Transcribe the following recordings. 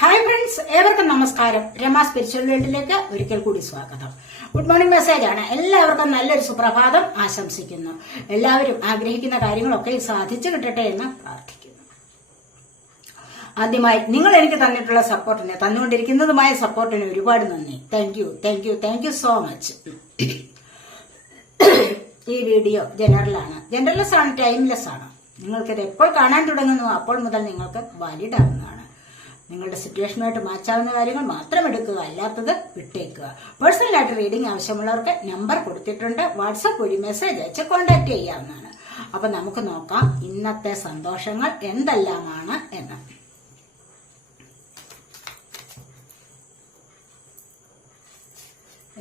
Hi friends ഏവർക്കും നമസ്കാരം. Rama spiritual വേൾഡിലേക്ക് ഒരിക്കൽ കൂടി സ്വാഗതം. ഗുഡ് മോർണിംഗ് മെസ്സേജ് ആണ്. എല്ലാവർക്കും നല്ലൊരു സുപ്രഭാതം ആശംസിക്കുന്നു. എല്ലാവരും ആഗ്രഹിക്കുന്ന കാര്യങ്ങളൊക്കെ സാധിച്ചു കിട്ടട്ടെ എന്ന് പ്രാർത്ഥിക്കുന്നു. ആദ്യമായി നിങ്ങൾ എനിക്ക് തന്നിട്ടുള്ള സപ്പോർട്ടിന് തന്നുകൊണ്ടിരിക്കുന്നതുമായ സപ്പോർട്ടിന് ഒരുപാട് നന്ദി. Thank you thank you thank you so much ഈ വീഡിയോ ജനറലാണ്. ജനറൽലെസ് ആണ് ടൈംലെസ് ആണ്. നിങ്ങൾക്കിത് എപ്പോൾ കാണാൻ തുടങ്ങുന്നു അപ്പോൾ മുതൽ നിങ്ങൾക്ക് വാലിഡ് ആവുന്നതാണ്. നിങ്ങളുടെ സിറ്റുവേഷനുമായിട്ട് മാച്ചാവുന്ന കാര്യങ്ങൾ മാത്രം എടുക്കുക അല്ലാത്തത് വിട്ടേക്കുക. പേഴ്സണലായിട്ട് റീഡിംഗ് ആവശ്യമുള്ളവർക്ക് നമ്പർ കൊടുത്തിട്ടുണ്ട് വാട്സപ്പ് വഴി മെസ്സേജ് അയച്ച് കോൺടാക്ട് ചെയ്യാവുന്നതാണ്. അപ്പൊ നമുക്ക് നോക്കാം ഇന്നത്തെ സന്തോഷങ്ങൾ എന്തെല്ലാമാണ് എന്ന്.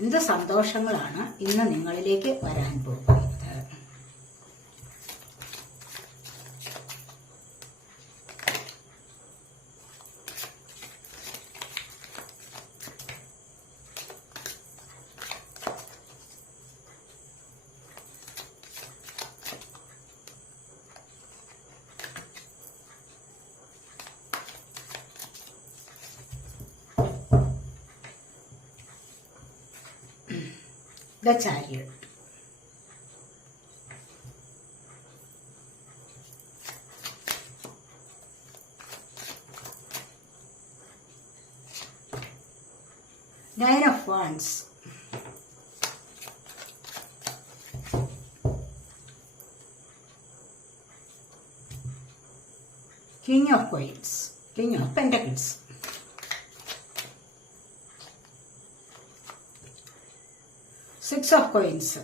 എന്ത് സന്തോഷങ്ങളാണ് ഇന്ന് നിങ്ങളിലേക്ക് വരാൻ പോകുന്നത്? Chariot. Nine of Wands. King of Coins. King of Pentacles. six of coins.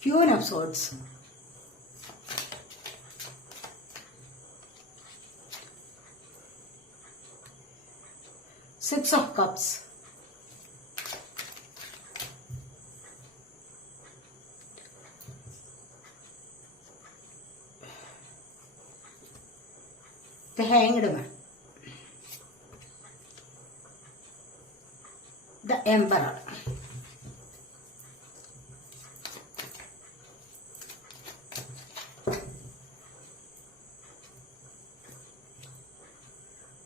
Few of swords. Six of cups. Hanged Man. The Emperor.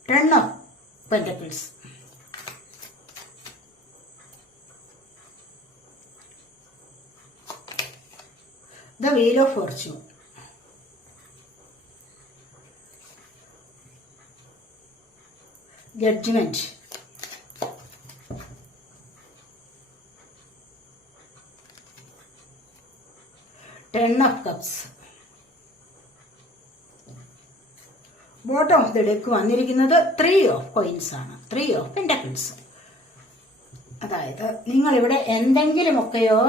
Ten of Pentacles. The Wheel of Fortune. Ten of cups. Bottom of the deck വന്നിരിക്കുന്നത് three of coins ആണ് three of pentacles അതായത് നിങ്ങളിവിടെ എന്തെങ്കിലുമൊക്കെയോ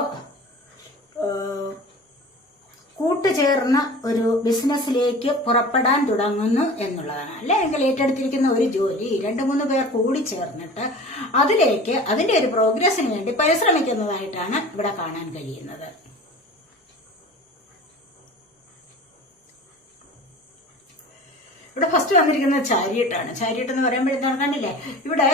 കൂട്ടുചേർന്ന ഒരു ബിസിനസ്സിലേക്ക് പുറപ്പെടാൻ തുടങ്ങുന്നു എന്നുള്ളതാണ്. അല്ലെങ്കിൽ ഏറ്റെടുത്തിരിക്കുന്ന ഒരു ജോലി രണ്ടു മൂന്ന് പേർ കൂടി ചേർന്നിട്ട് അതിലേക്ക് അതിന്റെ ഒരു പ്രോഗ്രസിന് വേണ്ടി പരിശ്രമിക്കുന്നതായിട്ടാണ് ഇവിടെ കാണാൻ കഴിയുന്നത്. ഇവിടെ ഫസ്റ്റ് വന്നിരിക്കുന്നത് ചാരിയട്ടാണ്. ചാരിയട്ട് എന്ന് പറയുമ്പോഴത്തേക്കും കണ്ടില്ലേ? ഇവിടെ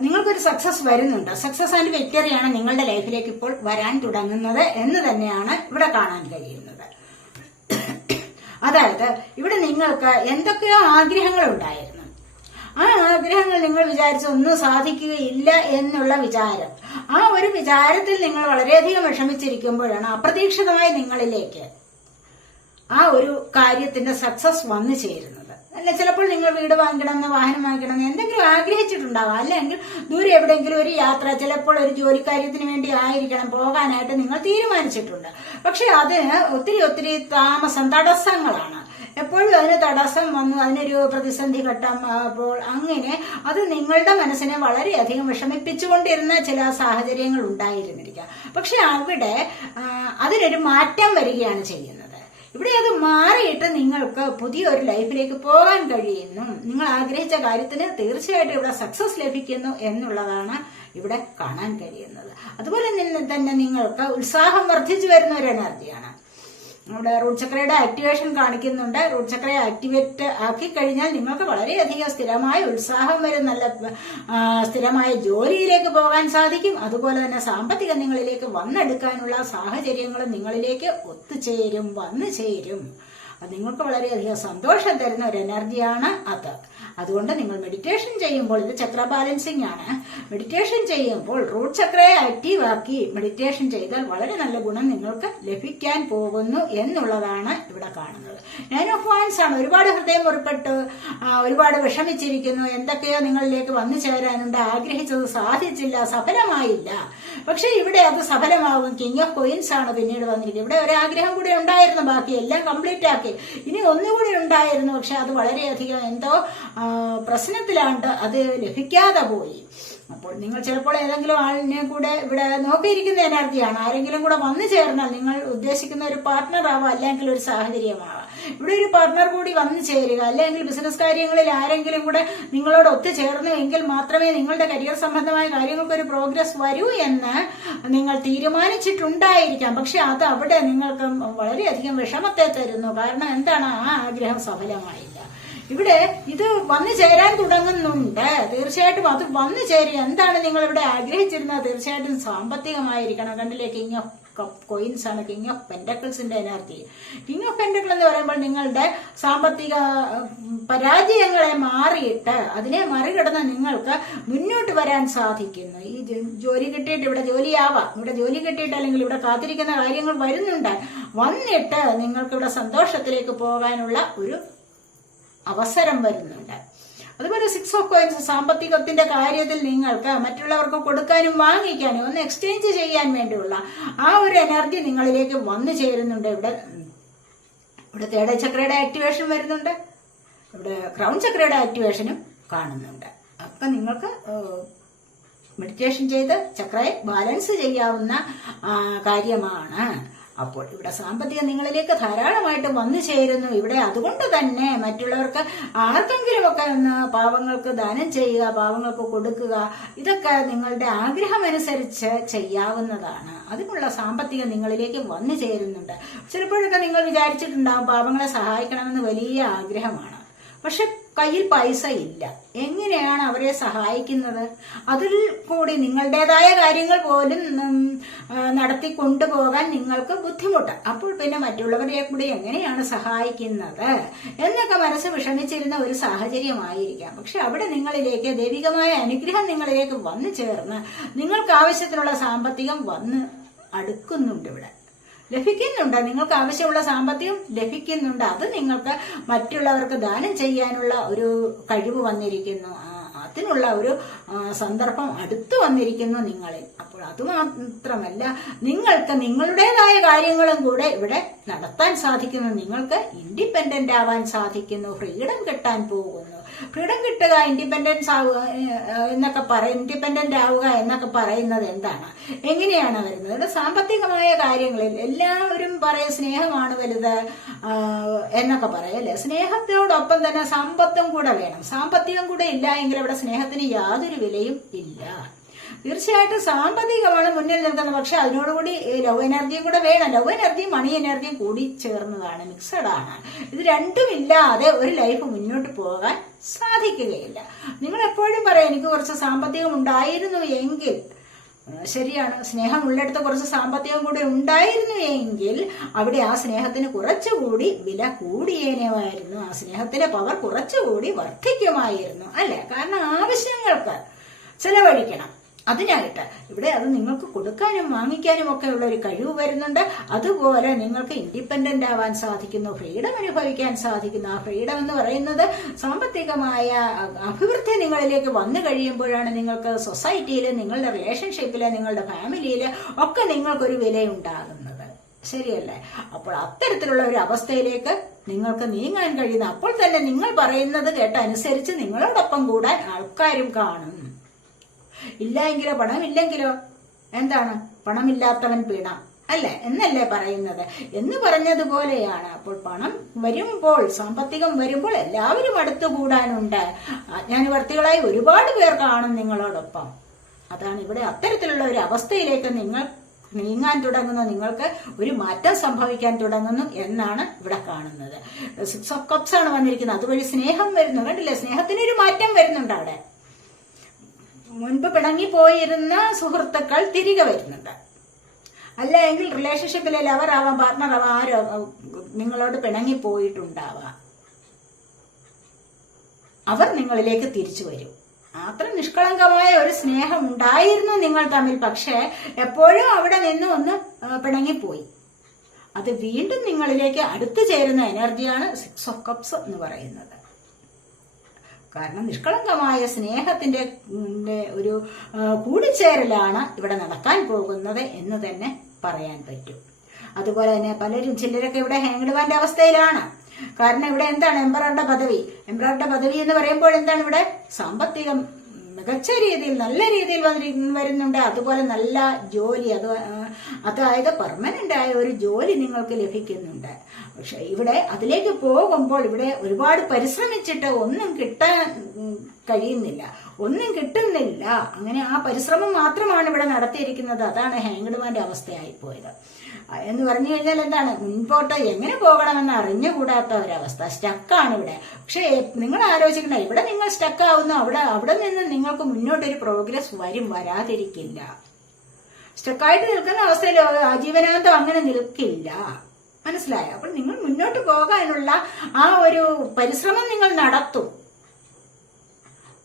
നിങ്ങൾക്കൊരു സക്സസ് വരുന്നുണ്ട്. സക്സസ് ആൻഡ് വിക്ടറിയാണ് നിങ്ങളുടെ ലൈഫിലേക്ക് ഇപ്പോൾ വരാൻ തുടങ്ങുന്നത് എന്ന് തന്നെയാണ് ഇവിടെ കാണാൻ കഴിയുന്നത്. അതായത് ഇവിടെ നിങ്ങൾക്ക് എന്തൊക്കെയോ ആഗ്രഹങ്ങൾ ഉണ്ടായിരുന്നു. ആ ആഗ്രഹങ്ങൾ നിങ്ങൾ വിചാരിച്ച ഒന്നും സാധിക്കുകയില്ല എന്നുള്ള വിചാരം. ആ ഒരു വിചാരത്തിൽ നിങ്ങൾ വളരെയധികം വിഷമിച്ചിരിക്കുമ്പോഴാണ് അപ്രതീക്ഷിതമായി നിങ്ങളിലേക്ക് ആ ഒരു കാര്യത്തിന്റെ സക്സസ് വന്നു ചേരുന്നത്. അല്ല ചിലപ്പോൾ നിങ്ങൾ വീട് വാങ്ങിക്കണം എന്ന് വാഹനം വാങ്ങിക്കണം എന്ന് എന്തെങ്കിലും ആഗ്രഹിച്ചിട്ടുണ്ടാവാം. അല്ലെങ്കിൽ ദൂരെ എവിടെയെങ്കിലും ഒരു യാത്ര ചിലപ്പോൾ ഒരു ജോലിക്കാര്യത്തിന് വേണ്ടി ആയിരിക്കണം പോകാനായിട്ട് നിങ്ങൾ തീരുമാനിച്ചിട്ടുണ്ട്. പക്ഷെ അതിന് ഒത്തിരി ഒത്തിരി താമസം തടസ്സങ്ങളാണ്. എപ്പോഴും അതിന് തടസ്സം വന്നു അതിനൊരു പ്രതിസന്ധി ഘട്ടം അപ്പോൾ അങ്ങനെ അത് നിങ്ങളുടെ മനസ്സിനെ വളരെയധികം വിഷമിപ്പിച്ചുകൊണ്ടിരുന്ന ചില സാഹചര്യങ്ങൾ ഉണ്ടായിരുന്നിരിക്കാം. പക്ഷെ അവിടെ അതിനൊരു മാറ്റം വരികയാണ് ചെയ്യുന്നത്. ഇവിടെ അത് മാറിയിട്ട് നിങ്ങൾക്ക് പുതിയൊരു ലൈഫിലേക്ക് പോകാൻ കഴിയുന്നു. നിങ്ങൾ ആഗ്രഹിച്ച കാര്യത്തിന് തീർച്ചയായിട്ടും ഇവിടെ സക്സസ് ലഭിക്കുന്നു എന്നുള്ളതാണ് ഇവിടെ കാണാൻ കഴിയുന്നത്. അതുപോലെ തന്നെ നിങ്ങൾക്ക് ഉത്സാഹം വർദ്ധിച്ചു വരുന്ന ഒരു എനർജിയാണ് നമ്മുടെ റൂട്ട് ചക്രയുടെ ആക്ടിവേഷൻ കാണിക്കുന്നുണ്ട്. റൂട്ട് ചക്രയെ ആക്ടിവേറ്റ് ആക്കി കഴിഞ്ഞാൽ നിങ്ങൾക്ക് വളരെയധികം സ്ഥിരമായ ഉത്സാഹം വരും. നല്ല സ്ഥിരമായ ജോലിയിലേക്ക് പോകാൻ സാധിക്കും. അതുപോലെ തന്നെ സാമ്പത്തിക നിങ്ങളിലേക്ക് വന്നെടുക്കാനുള്ള സാഹചര്യങ്ങൾ നിങ്ങളിലേക്ക് ഒത്തുചേരും വന്നു ചേരും അത് നിങ്ങൾക്ക് വളരെയധികം സന്തോഷം തരുന്ന ഒരു എനർജിയാണ് അത്. അതുകൊണ്ട് നിങ്ങൾ മെഡിറ്റേഷൻ ചെയ്യുമ്പോൾ ഇത് ചക്ര ബാലൻസിങ് ആണ്. മെഡിറ്റേഷൻ ചെയ്യുമ്പോൾ റൂട്ട് ചക്രയെ ആക്റ്റീവ് ആക്കി മെഡിറ്റേഷൻ ചെയ്താൽ വളരെ നല്ല ഗുണം നിങ്ങൾക്ക് ലഭിക്കാൻ പോകുന്നു എന്നുള്ളതാണ് ഇവിടെ കാണുന്നത്. നയൻ ഓഫ് വാൻസ് ആണ്. ഒരുപാട് ഹൃദയം മുറിപ്പെട്ട് ഒരുപാട് വിഷമിച്ചിരിക്കുന്നു. എന്തൊക്കെയോ നിങ്ങളിലേക്ക് വന്നു ചേരാനുണ്ട്. ആഗ്രഹിച്ചത് സാധിച്ചില്ല സഫലമായില്ല. പക്ഷെ ഇവിടെ അത് സഫലമാകും. കിങ് ഓഫ് കോയിൻസ് ആണ് പിന്നീട് വന്നിരിക്കുന്നത്. ഇവിടെ ഒരു ആഗ്രഹം കൂടി ഉണ്ടായിരുന്നു. ബാക്കി എല്ലാം കംപ്ലീറ്റ് ആക്കി. ഇനി ഒന്നുകൂടി ഉണ്ടായിരുന്നു. പക്ഷെ അത് വളരെയധികം എന്തോ പ്രശ്നത്തിലാണ്ട് അത് ലഭിക്കാതെ പോയി. അപ്പോൾ നിങ്ങൾ ചിലപ്പോൾ ഏതെങ്കിലും ആളിനെ കൂടെ ഇവിടെ നോക്കിയിരിക്കുന്ന എനർജിയാണ്. ആരെങ്കിലും കൂടെ വന്നു ചേർന്നാൽ നിങ്ങൾ ഉദ്ദേശിക്കുന്ന ഒരു പാർട്ണർ ആവാം അല്ലെങ്കിൽ ഒരു സാഹചര്യമാവാം. ഇവിടെ ഒരു പാർട്ണർ കൂടി വന്നു ചേരുക അല്ലെങ്കിൽ ബിസിനസ് കാര്യങ്ങളിൽ ആരെങ്കിലും കൂടെ നിങ്ങളോട് ഒത്തുചേർന്നു എങ്കിൽ മാത്രമേ നിങ്ങളുടെ കരിയർ സംബന്ധമായ കാര്യങ്ങൾക്ക് ഒരു പ്രോഗ്രസ് വരൂ എന്ന് നിങ്ങൾ തീരുമാനിച്ചിട്ടുണ്ടായിരിക്കാം. പക്ഷെ അത് അവിടെ നിങ്ങൾക്ക് വളരെയധികം വിഷമത്തെ തരുന്നു. കാരണം എന്താണ് ആ ആഗ്രഹം സഫലമായില്ല. ഇവിടെ ഇത് വന്നു ചേരാൻ തുടങ്ങുന്നുണ്ട്. തീർച്ചയായിട്ടും അത് വന്നു ചേരുക എന്താണ് നിങ്ങൾ ഇവിടെ ആഗ്രഹിച്ചിരുന്നത്? തീർച്ചയായിട്ടും സാമ്പത്തികമായിരിക്കണം. കണ്ടില്ലേ കിങ് ഓഫ് കോയിൻസ് ആണ്. കിങ് ഓഫ് പെൻഡക്കിൾസിന്റെ എനർജി കിങ് ഓഫ് പെൻഡക്കിൾ എന്ന് പറയുമ്പോൾ നിങ്ങളുടെ സാമ്പത്തിക പരാജയങ്ങളെ മാറിയിട്ട് അതിനെ മറികടന്ന് നിങ്ങൾക്ക് മുന്നോട്ട് വരാൻ സാധിക്കുന്നു. ഈ ജോലി കിട്ടിയിട്ട് ഇവിടെ ജോലിയാവാം. ഇവിടെ ജോലി കിട്ടിയിട്ട് അല്ലെങ്കിൽ ഇവിടെ കാത്തിരിക്കുന്ന കാര്യങ്ങൾ വരുന്നുണ്ട്. വന്നിട്ട് നിങ്ങൾക്ക് ഇവിടെ സന്തോഷത്തിലേക്ക് പോകാനുള്ള ഒരു അവസരം വരുന്നുണ്ട്. അതുപോലെ സിക്സ് ഓഫ് കോയിൻസ് സാമ്പത്തികത്തിന്റെ കാര്യത്തിൽ നിങ്ങൾക്ക് മറ്റുള്ളവർക്ക് കൊടുക്കാനും വാങ്ങിക്കാനും ഒന്ന് എക്സ്ചേഞ്ച് ചെയ്യാൻ വേണ്ടിയുള്ള ആ ഒരു എനർജി നിങ്ങളിലേക്ക് വന്നു ചേരുന്നുണ്ട്. ഇവിടെ ഇവിടെ തേട ചക്രയുടെ ആക്ടിവേഷൻ വരുന്നുണ്ട്. ഇവിടെ ക്രൗൺ ചക്രയുടെ ആക്ടിവേഷനും കാണുന്നുണ്ട്. അപ്പൊ നിങ്ങൾക്ക് മെഡിറ്റേഷൻ ചെയ്ത് ചക്രയെ ബാലൻസ് ചെയ്യാവുന്ന കാര്യമാണ്. അപ്പോൾ ഇവിടെ സാമ്പത്തികം നിങ്ങളിലേക്ക് ധാരാളമായിട്ട് വന്നു ചേരുന്നു. ഇവിടെ അതുകൊണ്ട് തന്നെ മറ്റുള്ളവർക്ക് ആർക്കെങ്കിലും ഒക്കെ ഒന്ന് പാവങ്ങൾക്ക് ദാനം ചെയ്യുക പാവങ്ങൾക്ക് കൊടുക്കുക ഇതൊക്കെ നിങ്ങളുടെ ആഗ്രഹമനുസരിച്ച് ചെയ്യാവുന്നതാണ്. അതിനുള്ള സാമ്പത്തികം നിങ്ങളിലേക്ക് വന്നു ചേരുന്നുണ്ട്. ചിലപ്പോഴൊക്കെ നിങ്ങൾ വിചാരിച്ചിട്ടുണ്ടാവും പാവങ്ങളെ സഹായിക്കണമെന്ന് വലിയ ആഗ്രഹമാണ്. പക്ഷെ കയ്യിൽ പൈസ ഇല്ല. എങ്ങനെയാണ് അവരെ സഹായിക്കുന്നത്? അതിൽ കൂടി നിങ്ങളുടേതായ കാര്യങ്ങൾ പോലും നടത്തി കൊണ്ടുപോകാൻ നിങ്ങൾക്ക് ബുദ്ധിമുട്ട്. അപ്പോൾ പിന്നെ മറ്റുള്ളവരെ കൂടി എങ്ങനെയാണ് സഹായിക്കുന്നത്? എന്നൊക്കെ മനസ്സ് വിഷമിച്ചിരുന്ന ഒരു സാഹചര്യമായിരിക്കാം. പക്ഷെ അവിടെ നിങ്ങളിലേക്ക് ദൈവികമായ അനുഗ്രഹം നിങ്ങളിലേക്ക് വന്നു ചേർന്ന് നിങ്ങൾക്ക് ആവശ്യത്തിനുള്ള സാമ്പത്തികം വന്ന് അടുക്കുന്നുണ്ട് ഇവിടെ. ലഭിക്കുന്നുണ്ട്. നിങ്ങൾക്ക് ആവശ്യമുള്ള സാമ്പത്തികം ലഭിക്കുന്നുണ്ട്. അത് നിങ്ങൾക്ക് മറ്റുള്ളവർക്ക് ദാനം ചെയ്യാനുള്ള ഒരു കഴിവ് വന്നിരിക്കുന്നു. അതിനുള്ള ഒരു സന്ദർഭം അടുത്തു വന്നിരിക്കുന്നു നിങ്ങളിൽ. അപ്പോൾ അത് മാത്രമല്ല നിങ്ങൾക്ക് നിങ്ങളുടേതായ കാര്യങ്ങളും കൂടെ ഇവിടെ നടത്താൻ സാധിക്കുന്നു. നിങ്ങൾക്ക് ഇൻഡിപെൻഡന്റ് ആവാൻ സാധിക്കുന്നു. ഫ്രീഡം കിട്ടാൻ പോകുന്നു. ഫ്രീഡം കിട്ടുക ഇൻഡിപെൻഡൻസ് ആവുക എന്നൊക്കെ പറയും ഇൻഡിപെൻഡന്റ് ആവുക എന്നൊക്കെ പറയുന്നത് എന്താണ്? എങ്ങനെയാണ് വരുന്നത്? സാമ്പത്തികമായ കാര്യങ്ങളിൽ എല്ലാവരും പറയും സ്നേഹമാണ് വലുത് എന്നൊക്കെ എന്നൊക്കെ പറയല്ലേ സ്നേഹത്തോടൊപ്പം തന്നെ സമ്പത്തും കൂടെ വേണം. സാമ്പത്തികം കൂടെ ഇല്ല എങ്കിൽ അവിടെ സ്നേഹത്തിന് യാതൊരു വിലയും ഇല്ല. തീർച്ചയായിട്ടും സാമ്പത്തികമാണ് മുന്നിൽ നിൽക്കുന്നത്. പക്ഷെ അതിനോടുകൂടി ലവ് എനർജിയും കൂടെ വേണം. ലവ് എനർജിയും മണി എനർജിയും കൂടി ചേർന്നതാണ് മിക്സഡ് ആണ്. ഇത് രണ്ടും ഇല്ലാതെ ഒരു ലൈഫ് മുന്നോട്ട് പോകാൻ സാധിക്കുകയില്ല. നിങ്ങൾ എപ്പോഴും പറയാം എനിക്ക് കുറച്ച് സാമ്പത്തികം ഉണ്ടായിരുന്നു എങ്കിൽ ശരിയാണ്. സ്നേഹം ഉള്ളിടത്ത് കുറച്ച് സാമ്പത്തികം കൂടി ഉണ്ടായിരുന്നു എങ്കിൽ അവിടെ ആ സ്നേഹത്തിന് കുറച്ചുകൂടി വില കൂടിയേനുമായിരുന്നു. ആ സ്നേഹത്തിന്റെ പവർ കുറച്ചുകൂടി വർദ്ധിക്കുമായിരുന്നു അല്ലെ? കാരണം ആവശ്യങ്ങൾക്ക് ചെലവഴിക്കണം. അതിനായിട്ട് ഇവിടെ അത് നിങ്ങൾക്ക് കൊടുക്കാനും വാങ്ങിക്കാനും ഒക്കെ ഉള്ള ഒരു കഴിവ് വരുന്നുണ്ട്. അതുപോലെ നിങ്ങൾക്ക് ഇൻഡിപെൻഡന്റ് ആവാൻ സാധിക്കുന്നു ഫ്രീഡം അനുഭവിക്കാൻ സാധിക്കുന്നു. ആ ഫ്രീഡം എന്ന് പറയുന്നത് സാമ്പത്തികമായ അഭിവൃദ്ധി നിങ്ങളിലേക്ക് വന്നു കഴിയുമ്പോഴാണ് നിങ്ങൾക്ക് സൊസൈറ്റിയിൽ നിങ്ങളുടെ റിലേഷൻഷിപ്പിൽ നിങ്ങളുടെ ഫാമിലിയിൽ ഒക്കെ നിങ്ങൾക്കൊരു വിലയുണ്ടാകുന്നത്. ശരിയല്ലേ? അപ്പോൾ അത്തരത്തിലുള്ള ഒരു അവസ്ഥയിലേക്ക് നിങ്ങൾക്ക് നീങ്ങാൻ കഴിയുന്ന അപ്പോൾ തന്നെ നിങ്ങൾ പറയുന്നത് കേട്ടനുസരിച്ച് നിങ്ങളോടൊപ്പം കൂടാൻ ആൾക്കാരും കാണും ഇല്ല എങ്കിലോ പണമില്ലെങ്കിലോ? എന്താണ്? പണമില്ലാത്തവൻ പീണ. അല്ലേ? എന്നല്ലേ പറയുന്നത്? എന്ന് പറഞ്ഞതുപോലെയാണ്. അപ്പോൾ പണം വരുമ്പോൾ സാമ്പത്തികം വരുമ്പോൾ എല്ലാവരും അടുത്തുകൂടാനുണ്ട്. അജ്ഞാനവർത്തികളായി ഒരുപാട് പേർ കാണും നിങ്ങളോടൊപ്പം. അതാണ് ഇവിടെ അത്തരത്തിലുള്ള ഒരു അവസ്ഥയിലേക്ക് നിങ്ങൾ നീങ്ങാൻ തുടങ്ങുന്നു. നിങ്ങൾക്ക് ഒരു മാറ്റം സംഭവിക്കാൻ തുടങ്ങുന്നു എന്നാണ് ഇവിടെ കാണുന്നത്. സിക്സ് ഓഫ് കപ്സ് ആണ് വന്നിരിക്കുന്നത്. അതുവഴി സ്നേഹം വരുന്നു. കണ്ടില്ലേ? സ്നേഹത്തിനൊരു മാറ്റം വരുന്നുണ്ട് അവിടെ. മുൻപ് പിണങ്ങി പോയിരുന്ന സുഹൃത്തുക്കൾ തിരികെ വരുന്നുണ്ട്. അല്ല എങ്കിൽ റിലേഷൻഷിപ്പിലെ പാർട്ണർ ആവാം ആരോ നിങ്ങളോട് പിണങ്ങി പിണങ്ങിപ്പോയിട്ടുണ്ടാവാം. അവർ നിങ്ങളിലേക്ക് തിരിച്ചു വരും. അത്ര നിഷ്കളങ്കമായ ഒരു സ്നേഹം ഉണ്ടായിരുന്നു നിങ്ങൾ തമ്മിൽ പക്ഷേ എപ്പോഴും അവിടെ നിന്ന് ഒന്ന് പിണങ്ങിപ്പോയി. അത് വീണ്ടും നിങ്ങളിലേക്ക് അടുത്തു ചേരുന്ന എനർജിയാണ് സിക്സ് ഓഫ് കപ്സ് എന്ന് പറയുന്നത്. കാരണം നിഷ്കളങ്കമായ സ്നേഹത്തിന്റെ ഒരു കൂടിച്ചേരലാണ് ഇവിടെ നടക്കാൻ പോകുന്നത് എന്ന് തന്നെ പറയാൻ പറ്റും. അതുപോലെ തന്നെ പലരും ചിലരൊക്കെ ഇവിടെ ഹാങ്ഡ്മാന്റെ അവസ്ഥയിലാണ്. കാരണം ഇവിടെ എന്താണ് എംബറുടെ പദവി? എംബറുടെ പദവി എന്ന് പറയുമ്പോൾ എന്താണ് ഇവിടെ? സാമ്പത്തികം മികച്ച രീതിയിൽ നല്ല രീതിയിൽ വരുന്നുണ്ട്. അതുപോലെ നല്ല ജോലി അത് അതായത് പെർമനന്റ് ആയ ഒരു ജോലി നിങ്ങൾക്ക് ലഭിക്കുന്നുണ്ട്. പക്ഷെ ഇവിടെ അതിലേക്ക് പോകുമ്പോൾ ഇവിടെ ഒരുപാട് പരിശ്രമിച്ചിട്ട് ഒന്നും കിട്ടാൻ കഴിയുന്നില്ല. ഒന്നും കിട്ടുന്നില്ല. അങ്ങനെ ആ പരിശ്രമം മാത്രമാണ് ഇവിടെ നടത്തിയിരിക്കുന്നത്. അതാണ് ഹാങ്ഡ്മാന്റെ അവസ്ഥയായി പോയത് എന്ന് പറഞ്ഞു കഴിഞ്ഞാൽ എന്താണ്? മുൻപോട്ട് എങ്ങനെ പോകണമെന്ന് അറിഞ്ഞുകൂടാത്ത ഒരവസ്ഥ. സ്റ്റക്കാണ് ഇവിടെ. പക്ഷേ നിങ്ങൾ ആലോചിക്കണ്ട. ഇവിടെ നിങ്ങൾ സ്റ്റക്ക് ആവുന്നു. അവിടെ അവിടെ നിന്ന് നിങ്ങൾക്ക് മുന്നോട്ടൊരു പ്രോഗ്രസ് വരും വരാതിരിക്കില്ല. സ്റ്റക്കായിട്ട് നിൽക്കുന്ന അവസ്ഥയിൽ ആജീവനാന്തം അങ്ങനെ നിൽക്കില്ല. മനസ്സിലായോ? അപ്പോൾ നിങ്ങൾ മുന്നോട്ട് പോകാനുള്ള ആ ഒരു പരിശ്രമം നിങ്ങൾ നടത്തും.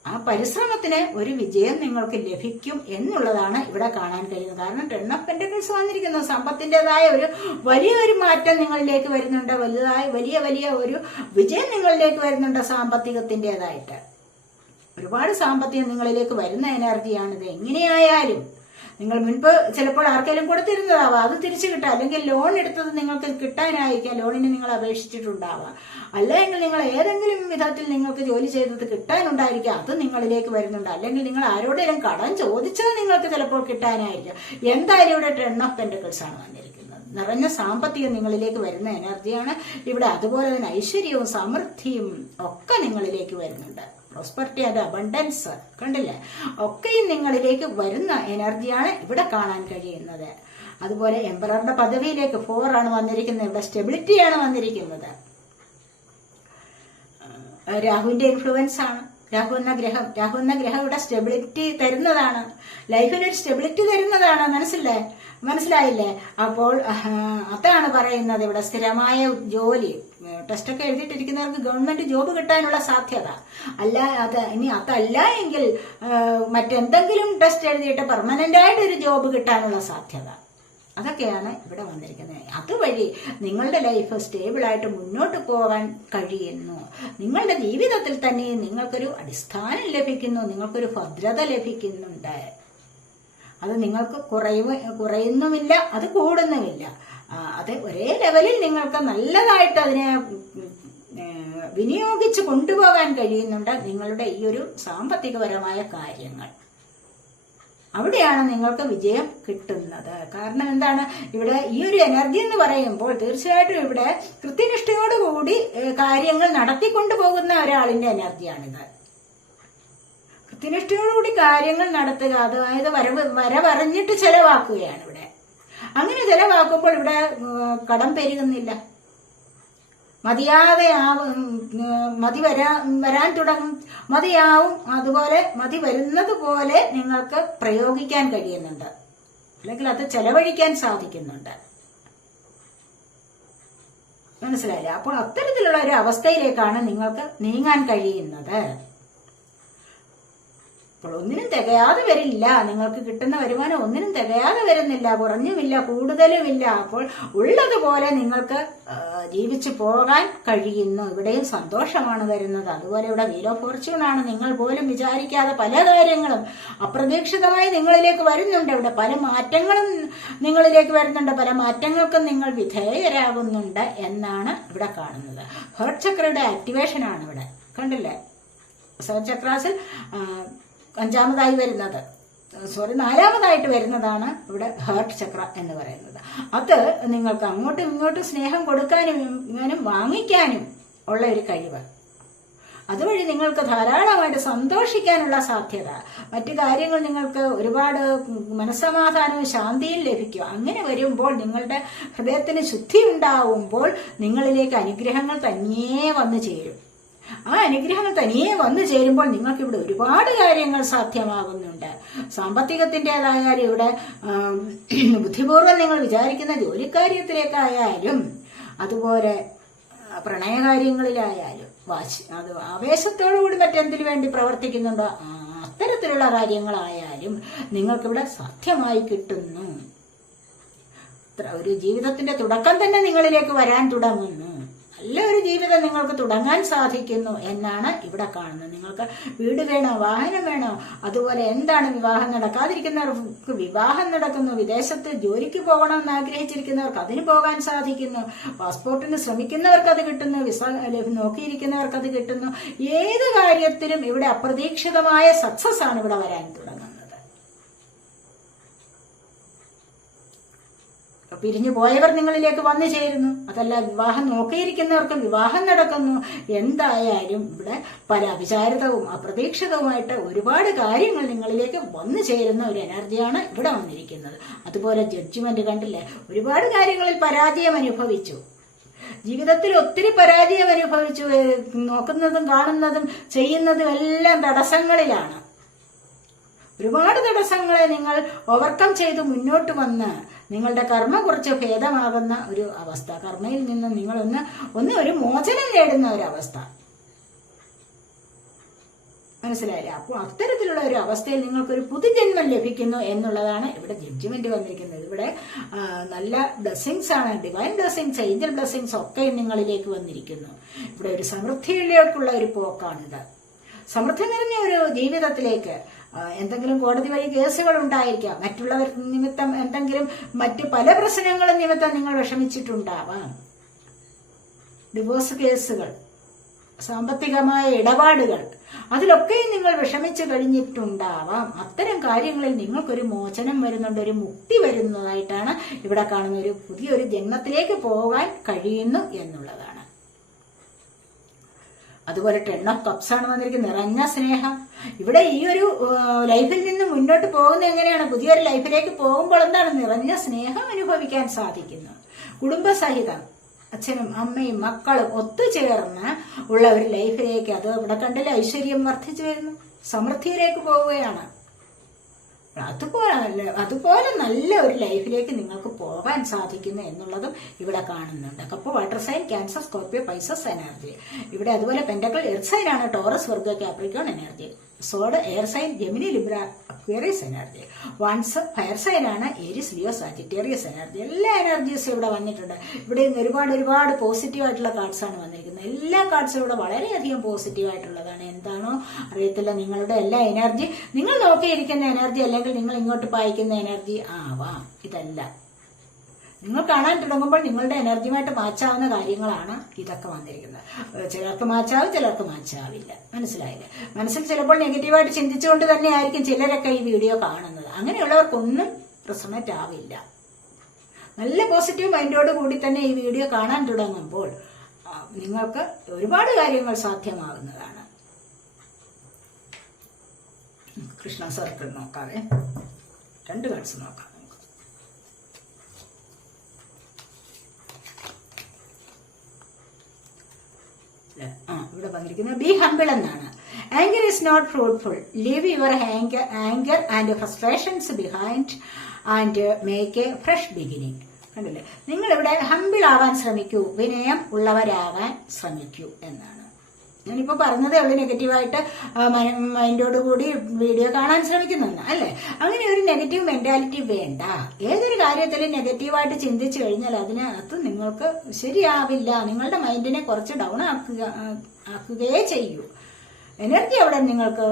ആ പരിശ്രമത്തിന് ഒരു വിജയം നിങ്ങൾക്ക് ലഭിക്കും എന്നുള്ളതാണ് ഇവിടെ കാണാൻ കഴിയുന്നത്. കാരണം ടെൺ ഓഫ് വന്നിരിക്കുന്നു. സമ്പത്തിന്റെതായ ഒരു വലിയ ഒരു മാറ്റം നിങ്ങളിലേക്ക് വരുന്നുണ്ട്. വലുതായ വലിയ വലിയ ഒരു വിജയം നിങ്ങളിലേക്ക് വരുന്നുണ്ട് സാമ്പത്തികത്തിന്റെതായിട്ട്. ഒരുപാട് സാമ്പത്തികം നിങ്ങളിലേക്ക് വരുന്ന എനർജിയാണിത് എങ്ങനെയായാലും നിങ്ങൾ മുൻപ് ചിലപ്പോൾ ആർക്കെങ്കിലും കൊടുത്തിരുന്നതാവാം. അത് തിരിച്ചു കിട്ടാം അല്ലെങ്കിൽ ലോൺ എടുത്തത് നിങ്ങൾക്ക് കിട്ടാനായിരിക്കാം. ലോണിന് നിങ്ങൾ അപേക്ഷിച്ചിട്ടുണ്ടാവാം. അല്ലെങ്കിൽ നിങ്ങൾ ഏതെങ്കിലും വിധത്തിൽ നിങ്ങൾക്ക് ജോലി ചെയ്തത് കിട്ടാനുണ്ടായിരിക്കാം. അത് നിങ്ങളിലേക്ക് വരുന്നുണ്ട്. അല്ലെങ്കിൽ നിങ്ങൾ ആരോടെങ്കിലും കടം ചോദിച്ചത് നിങ്ങൾക്ക് ചിലപ്പോൾ കിട്ടാനായിരിക്കാം. എന്തായാലും ഇവിടെ ടെൺ ഓഫ് പെൻഡക്കിൾസ് ആണ് വന്നിരിക്കുന്നത്. നിറഞ്ഞ സാമ്പത്തികം നിങ്ങളിലേക്ക് വരുന്ന എനർജിയാണ് ഇവിടെ അതുപോലെ തന്നെ ഐശ്വര്യവും സമൃദ്ധിയും ഒക്കെ നിങ്ങളിലേക്ക് വരുന്നുണ്ട്. പ്രോസ്പെറിറ്റി അത് അബണ്ടൻസ് കണ്ടില്ലേ? ഒക്കെയും നിങ്ങളിലേക്ക് വരുന്ന എനർജിയാണ് ഇവിടെ കാണാൻ കഴിയുന്നത്. അതുപോലെ എംപററുടെ പദവിയിലേക്ക് ഫോർ ആണ് വന്നിരിക്കുന്നത്. ഇവിടെ സ്റ്റെബിലിറ്റിയാണ് വന്നിരിക്കുന്നത്. രാഹുവിന്റെ ഇൻഫ്ലുവൻസ് ആണ്. രാഹു എന്ന ഗ്രഹം രാഹു എന്ന ഗ്രഹം ഇവിടെ സ്റ്റെബിലിറ്റി തരുന്നതാണ്. ലൈഫിന് ഒരു സ്റ്റെബിലിറ്റി തരുന്നതാണ്. മനസ്സില്ലേ മനസ്സിലായില്ലേ? അപ്പോൾ അതാണ് പറയുന്നത് ഇവിടെ സ്ഥിരമായ ജോലി. ടെസ്റ്റ് ഒക്കെ എഴുതിയിട്ടിരിക്കുന്നവർക്ക് ഗവൺമെന്റ് ജോബ് കിട്ടാനുള്ള സാധ്യത. അല്ല അത് ഇനി അതല്ല എങ്കിൽ മറ്റെന്തെങ്കിലും ടെസ്റ്റ് എഴുതിയിട്ട് പെർമനന്റ് ആയിട്ട് ഒരു ജോബ് കിട്ടാനുള്ള സാധ്യത. അതൊക്കെയാണ് ഇവിടെ വന്നിരിക്കുന്നത്. അതുവഴി നിങ്ങളുടെ ലൈഫ് സ്റ്റേബിളായിട്ട് മുന്നോട്ട് പോകാൻ കഴിയുന്നു. നിങ്ങളുടെ ജീവിതത്തിൽ തന്നെ നിങ്ങൾക്കൊരു അടിസ്ഥാനം ലഭിക്കുന്നു നിങ്ങൾക്കൊരു ഭദ്രത ലഭിക്കുന്നുണ്ട്. അത് നിങ്ങൾക്ക് കുറയുക കുറയുന്നുമില്ല അത് കൂടുന്നുമില്ല. അത് ഒരേ ലെവലിൽ നിങ്ങൾക്ക് നല്ലതായിട്ട് അതിനെ വിനിയോഗിച്ച് കൊണ്ടുപോകാൻ കഴിയുന്നുണ്ട് നിങ്ങളുടെ ഈ ഒരു സാമ്പത്തികപരമായ കാര്യങ്ങൾ. അവിടെയാണ് നിങ്ങൾക്ക് വിജയം കിട്ടുന്നത്. കാരണം എന്താണ്? ഇവിടെ ഈ ഒരു എനർജി എന്ന് പറയുമ്പോൾ തീർച്ചയായിട്ടും ഇവിടെ കൃത്യനിഷ്ഠയോടുകൂടി കാര്യങ്ങൾ നടത്തിക്കൊണ്ടു പോകുന്ന ഒരാളിന്റെ എനർജിയാണിത് കൃത്യനിഷ്ഠയോടുകൂടി കാര്യങ്ങൾ നടത്തുക അതായത് വരവ് വരവറിഞ്ഞിട്ട് ചെലവാക്കുകയാണ് ഇവിടെ. അങ്ങനെ ചെലവാക്കുമ്പോൾ ഇവിടെ കടം പെരുകുന്നില്ല. മതിയാതെ ആവും മതി വരാ വരാൻ തുടങ്ങും. മതിയാവും അതുപോലെ മതി വരുന്നത് പോലെ നിങ്ങൾക്ക് പ്രയോഗിക്കാൻ കഴിയുന്നുണ്ട്. അല്ലെങ്കിൽ അത് ചെലവഴിക്കാൻ സാധിക്കുന്നുണ്ട്. മനസ്സിലായില്ലേ? അപ്പോൾ അത്തരത്തിലുള്ള ഒരു അവസ്ഥയിലേക്കാണ് നിങ്ങൾക്ക് നീങ്ങാൻ കഴിയുന്നത്. അപ്പോൾ ഒന്നിനും തികയാതെ വരില്ല. നിങ്ങൾക്ക് കിട്ടുന്ന വരുമാനം ഒന്നിനും തികയാതെ വരുന്നില്ല കുറഞ്ഞുമില്ല കൂടുതലുമില്ല. അപ്പോൾ ഉള്ളതുപോലെ നിങ്ങൾക്ക് ജീവിച്ചു പോകാൻ കഴിയുന്നു. ഇവിടെയും സന്തോഷമാണ് വരുന്നത്. അതുപോലെ ഇവിടെ ഫോർച്യൂൺ ആണ്. നിങ്ങൾ പോലും വിചാരിക്കാതെ പല കാര്യങ്ങളും അപ്രതീക്ഷിതമായി നിങ്ങളിലേക്ക് വരുന്നുണ്ട്. ഇവിടെ പല മാറ്റങ്ങളും നിങ്ങളിലേക്ക് വരുന്നുണ്ട്. പല മാറ്റങ്ങൾക്കും നിങ്ങൾ വിധേയരാകുന്നുണ്ട് എന്നാണ് ഇവിടെ കാണുന്നത്. ഹേർട്ട് ചക്രയുടെ ആക്ടിവേഷൻ ആണ് ഇവിടെ. കണ്ടില്ലേ? സെവൻ ചക്രാസിൽ ആ, അഞ്ചാമതായി വരുന്നത്. സോറി നാലാമതായിട്ട് വരുന്നതാണ് ഇവിടെ ഹേർട്ട് ചക്ര എന്ന് പറയുന്നത്. അത് നിങ്ങൾക്ക് അങ്ങോട്ടും ഇങ്ങോട്ടും സ്നേഹം കൊടുക്കാനും ഇങ്ങനും വാങ്ങിക്കാനും ഉള്ള ഒരു കഴിവ്. അതുവഴി നിങ്ങൾക്ക് ധാരാളമായിട്ട് സന്തോഷിക്കാനുള്ള സാധ്യത. മറ്റു കാര്യങ്ങൾ നിങ്ങൾക്ക് ഒരുപാട് മനസ്സമാധാനവും ശാന്തിയും ലഭിക്കും. അങ്ങനെ വരുമ്പോൾ നിങ്ങളുടെ ഹൃദയത്തിന് ശുദ്ധി ഉണ്ടാവുമ്പോൾ നിങ്ങളിലേക്ക് അനുഗ്രഹങ്ങൾ തന്നെ വന്നു ചേരും. ആ അനുഗ്രഹങ്ങൾ തനിയെ വന്നു ചേരുമ്പോൾ നിങ്ങൾക്ക് ഇവിടെ ഒരുപാട് കാര്യങ്ങൾ സാധ്യമാകുന്നുണ്ട്. സാമ്പത്തികത്തിന്റെതായാലും ഇവിടെ ബുദ്ധിപൂർവം നിങ്ങൾ വിചാരിക്കുന്ന ജോലിക്കാര്യത്തിലേക്കായാലും അതുപോലെ പ്രണയകാര്യങ്ങളിലായാലും വാശി അത് ആവേശത്തോടുകൂടി മറ്റെന്തിനു വേണ്ടി പ്രവർത്തിക്കുന്നുണ്ടോ അത്തരത്തിലുള്ള കാര്യങ്ങളായാലും നിങ്ങൾക്കിവിടെ സാധ്യമായി കിട്ടുന്നു. ഒരു ജീവിതത്തിന്റെ തുടക്കം തന്നെ നിങ്ങളിലേക്ക് വരാൻ തുടങ്ങുന്നു. നല്ലൊരു ജീവിതം നിങ്ങൾക്ക് തുടങ്ങാൻ സാധിക്കുന്നു എന്നാണ് ഇവിടെ കാണുന്നത്. നിങ്ങൾക്ക് വീട് വേണോ വാഹനം വേണോ അതുപോലെ എന്താണ് വിവാഹം നടക്കാതിരിക്കുന്നവർക്ക് വിവാഹം നടക്കുന്നു വിദേശത്ത് ജോലിക്ക് പോകണമെന്ന് ആഗ്രഹിച്ചിരിക്കുന്നവർക്ക് അതിന് പോകാൻ സാധിക്കുന്നു പാസ്പോർട്ടിന് ശ്രമിക്കുന്നവർക്ക് അത് കിട്ടുന്നു വിസ നോക്കിയിരിക്കുന്നവർക്ക് അത് കിട്ടുന്നു ഏത് കാര്യത്തിലും ഇവിടെ അപ്രതീക്ഷിതമായ സക്സസ് ആണ് ഇവിടെ വരാൻ തുടങ്ങുന്നത്. പിരിഞ്ഞു പോയവർ നിങ്ങളിലേക്ക് വന്നു ചേരുന്നു. അതല്ല വിവാഹം നോക്കിയിരിക്കുന്നവർക്ക് വിവാഹം നടക്കുന്നു. എന്തായാലും ഇവിടെ പല അവിചാരിതവും അപ്രതീക്ഷിതവുമായിട്ട് ഒരുപാട് കാര്യങ്ങൾ നിങ്ങളിലേക്ക് വന്നു ചേരുന്ന ഒരു എനർജിയാണ് ഇവിടെ വന്നിരിക്കുന്നത്. അതുപോലെ ജഡ്ജ്മെന്റ് കണ്ടില്ലേ ഒരുപാട് കാര്യങ്ങളിൽ പരാജയം അനുഭവിച്ചു. ജീവിതത്തിൽ ഒത്തിരി പരാജയം അനുഭവിച്ചു നോക്കുന്നതും കാണുന്നതും ചെയ്യുന്നതും എല്ലാം തടസ്സങ്ങളിലാണ്. ഒരുപാട് തടസ്സങ്ങളെ നിങ്ങൾ ഓവർകം ചെയ്ത് മുന്നോട്ട് വന്ന് നിങ്ങളുടെ കർമ്മ കുറച്ച് ഭേദമാകുന്ന ഒരു അവസ്ഥ. കർമ്മയിൽ നിന്ന് നിങ്ങളൊന്ന് ഒന്ന് ഒരു മോചനം നേടുന്ന ഒരു അവസ്ഥ. മനസ്സിലായില്ലേ? അപ്പോൾ അത്തരത്തിലുള്ള ഒരു അവസ്ഥയിൽ നിങ്ങൾക്കൊരു പുതുജന്മം ലഭിക്കുന്നു എന്നുള്ളതാണ് ഇവിടെ ജഡ്ജ്മെന്റ് വന്നിരിക്കുന്നത്. ഇവിടെ നല്ല ബ്ലെസ്സിങ്സ് ആണ്. ഡിവൈൻ ബ്ലെസ്സിങ്സ് ഏഞ്ചൽ ബ്ലെസ്സിങ്സ് ഒക്കെ നിങ്ങളിലേക്ക് വന്നിരിക്കുന്നു. ഇവിടെ ഒരു സമൃദ്ധിയിലേക്കുള്ള ഒരു പോക്കാണിത്. സമൃദ്ധി നിറഞ്ഞ ഒരു ജീവിതത്തിലേക്ക് എന്തെങ്കിലും കോടതി വഴി കേസുകൾ ഉണ്ടായിരിക്കാം മറ്റുള്ളവർ നിമിത്തം എന്തെങ്കിലും മറ്റ് പല പ്രശ്നങ്ങളും നിമിത്തം നിങ്ങൾ വിഷമിച്ചിട്ടുണ്ടാവാം. ഡിവോഴ്സ് കേസുകൾ സാമ്പത്തികമായ ഇടപാടുകൾ അതിലൊക്കെയും നിങ്ങൾ വിഷമിച്ചു കഴിഞ്ഞിട്ടുണ്ടാവാം. അത്തരം കാര്യങ്ങളിൽ നിങ്ങൾക്കൊരു മോചനം വരുന്നുണ്ട് ഒരു മുക്തി വരുന്നതായിട്ടാണ് ഇവിടെ കാണുന്ന ഒരു പുതിയൊരു ജന്മത്തിലേക്ക് പോകാൻ കഴിയുന്നു എന്നുള്ളതാണ്. അതുപോലെ ടെൺ ഓഫ് കപ്സ് ആണ് വന്നിരിക്കുന്നത്. നിറഞ്ഞ സ്നേഹം. ഇവിടെ ഈ ഒരു ലൈഫിൽ നിന്ന് മുന്നോട്ട് പോകുന്ന എങ്ങനെയാണ്? പുതിയൊരു ലൈഫിലേക്ക് പോകുമ്പോൾ എന്താണ്? നിറഞ്ഞ സ്നേഹം അനുഭവിക്കാൻ സാധിക്കുന്നു. കുടുംബസഹിതം അച്ഛനും അമ്മയും മക്കളും ഒത്തുചേർന്ന് ഉള്ള ഒരു ലൈഫിലേക്ക് അത് ഇവിടെ കണ്ടില്ല ഐശ്വര്യം വർദ്ധിച്ചു വരുന്നു. സമൃദ്ധിയിലേക്ക് പോവുകയാണ്. അതുപോലെ അതുപോലെ നല്ല ഒരു ലൈഫിലേക്ക് നിങ്ങൾക്ക് പോകാൻ സാധിക്കുന്നു എന്നുള്ളതും ഇവിടെ കാണുന്നുണ്ട്. Cup water sign Cancer Scorpio Pisces energy. ഇവിടെ അതുപോലെ പെൻഡക്കൾ എർത്ത് സൈൻ ആണ് Taurus Virgo Capricorn energy. Sword air sign Gemini Libra Aquarius energy. Wands fire sign ആണ് ഏരിസ് ലിയോ സാജിറ്റേറിയസ് എനർജി. എല്ലാ എനർജീസും ഇവിടെ വന്നിട്ടുണ്ട്. ഇവിടെ നിന്ന് ഒരുപാട് ഒരുപാട് പോസിറ്റീവ് ആയിട്ടുള്ള കാർഡ്സ് ആണ് വന്നിരിക്കുന്നത്. എല്ലാ കാർഡ്സും ഇവിടെ വളരെയധികം പോസിറ്റീവ് ആയിട്ടുള്ളതാണ്. എന്താണോ അറിയത്തില്ല. നിങ്ങളുടെ എല്ലാ എനർജി നിങ്ങൾ നോക്കിയിരിക്കുന്ന എനർജി അല്ലെങ്കിൽ നിങ്ങൾ ഇങ്ങോട്ട് പായിക്കുന്ന എനർജി ആവാം ഇതല്ല. നിങ്ങൾ കാണാൻ തുടങ്ങുമ്പോൾ നിങ്ങളുടെ എനർജിയുമായിട്ട് മാച്ചാവുന്ന കാര്യങ്ങളാണ് ഇതൊക്കെ വന്നിരിക്കുന്നത്. ചിലർക്ക് മാച്ചാവും ചിലർക്ക് മാച്ചാവില്ല. മനസ്സിലായില്ല? മനസ്സിൽ ചിലപ്പോൾ നെഗറ്റീവായിട്ട് ചിന്തിച്ചുകൊണ്ട് തന്നെ ആയിരിക്കും ചിലരൊക്കെ ഈ വീഡിയോ കാണുന്നത്. അങ്ങനെയുള്ളവർക്കൊന്നും റിസണേറ്റ് ആവില്ല. നല്ല പോസിറ്റീവ് മൈൻഡോട് കൂടി തന്നെ ഈ വീഡിയോ കാണാൻ തുടങ്ങുമ്പോൾ നിങ്ങൾക്ക് ഒരുപാട് കാര്യങ്ങൾ സാധ്യമാകുന്നതാണ് കൃഷ്ണ സർക്കിൾ നോക്കാവേ. രണ്ട് കാർഡ്സ് നോക്കാം നമുക്ക് ൽ. ആ ഇവിടെ പറഞ്ഞിരിക്കുന്നത് ബി ഹംബിൾ എന്നാണ്. Anger is not fruitful leave your anger anger and frustrations behind and make a fresh beginning കണ്ടില്ലേ? നിങ്ങളിവിടെ ഹംബിൾ ആവാൻ ശ്രമിക്കൂ. വിനയം ഉള്ളവരാവാൻ ശ്രമിക്കൂ എന്നാണ്. ഞാനിപ്പോ പറഞ്ഞതേ ഉള്ളൂ നെഗറ്റീവായിട്ട് മൈൻഡോട് കൂടി വീഡിയോ കാണാൻ ശ്രമിക്കുന്നെന്ന് അല്ലേ? അങ്ങനെ ഒരു നെഗറ്റീവ് മെന്റാലിറ്റി വേണ്ട. ഏതൊരു കാര്യത്തിലും നെഗറ്റീവായിട്ട് ചിന്തിച്ചു കഴിഞ്ഞാൽ അതിനകത്ത് നിങ്ങൾക്ക് ശരിയാവില്ല. നിങ്ങളുടെ മൈൻഡിനെ കുറച്ച് ഡൗൺ ആക്കുക ആക്കുകയേ ചെയ്യൂ. എനർജി അവിടെ നിങ്ങൾക്ക്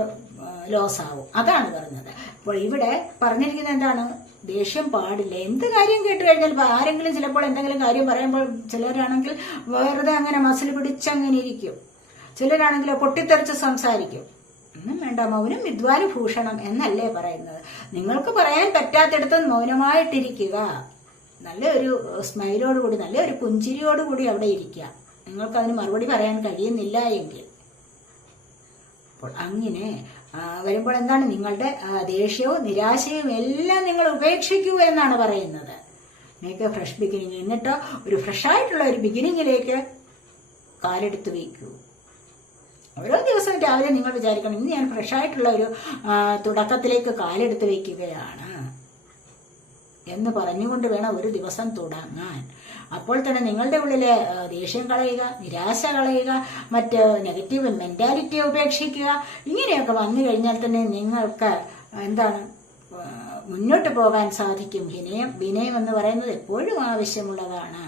ലോസ് ആവും അതാണ് പറഞ്ഞത്. അപ്പോൾ ഇവിടെ പറഞ്ഞിരിക്കുന്നത് എന്താണ്? ദേഷ്യം പാടില്ല? എന്ത് കാര്യം കേട്ട് കഴിഞ്ഞാൽ ആരെങ്കിലും ചിലപ്പോൾ എന്തെങ്കിലും കാര്യം പറയുമ്പോൾ ചിലരാണെങ്കിൽ വെറുതെ അങ്ങനെ മസിൽ പിടിച്ചങ്ങനെ ഇരിക്കും. ചിലരാണെങ്കിൽ പൊട്ടിത്തെറിച്ച് സംസാരിക്കും. ഒന്നും വേണ്ട മൗനം വിദ്വാന് ഭൂഷണം എന്നല്ലേ പറയുന്നത്. നിങ്ങൾക്ക് പറയാൻ പറ്റാത്തിടത്ത് മൗനമായിട്ടിരിക്കുക. നല്ലൊരു സ്മൈലോടുകൂടി നല്ലൊരു പുഞ്ചിരിയോടുകൂടി അവിടെ ഇരിക്കുക. നിങ്ങൾക്ക് അതിന് മറുപടി പറയാൻ കഴിയുന്നില്ല എങ്കിൽ. അപ്പോൾ അങ്ങനെ വരുമ്പോൾ എന്താണ് നിങ്ങളുടെ ദേഷ്യവും നിരാശയും എല്ലാം നിങ്ങൾ ഉപേക്ഷിക്കൂ എന്നാണ് പറയുന്നത്. മേക്ക് ഫ്രഷ് ബിഗിനിങ് എന്നിട്ട് ഒരു ഫ്രഷായിട്ടുള്ള ഒരു ബിഗിനിങ്ങിലേക്ക് കാലെടുത്ത് വയ്ക്കൂ. ഓരോ ദിവസവും രാവിലെ നിങ്ങൾ വിചാരിക്കണം ഇന്ന് ഞാൻ ഫ്രഷ് ആയിട്ടുള്ള ഒരു തുടക്കത്തിലേക്ക് കാലെടുത്ത് വയ്ക്കുകയാണ്. എന്ന് പറഞ്ഞുകൊണ്ട് വേണം ഒരു ദിവസം തുടങ്ങാൻ. അപ്പോൾ തന്നെ നിങ്ങളുടെ ഉള്ളിലെ ദേഷ്യം കളയുക നിരാശ കളയുക മറ്റ് നെഗറ്റീവ് മെന്റാലിറ്റി ഉപേക്ഷിക്കുക ഇങ്ങനെയൊക്കെ വന്നു കഴിഞ്ഞാൽ തന്നെ നിങ്ങൾക്ക് എന്താണ് മുന്നോട്ട് പോകാൻ സാധിക്കും. വിനയം വിനയം എന്ന് പറയുന്നത് എപ്പോഴും ആവശ്യമുള്ളതാണ്.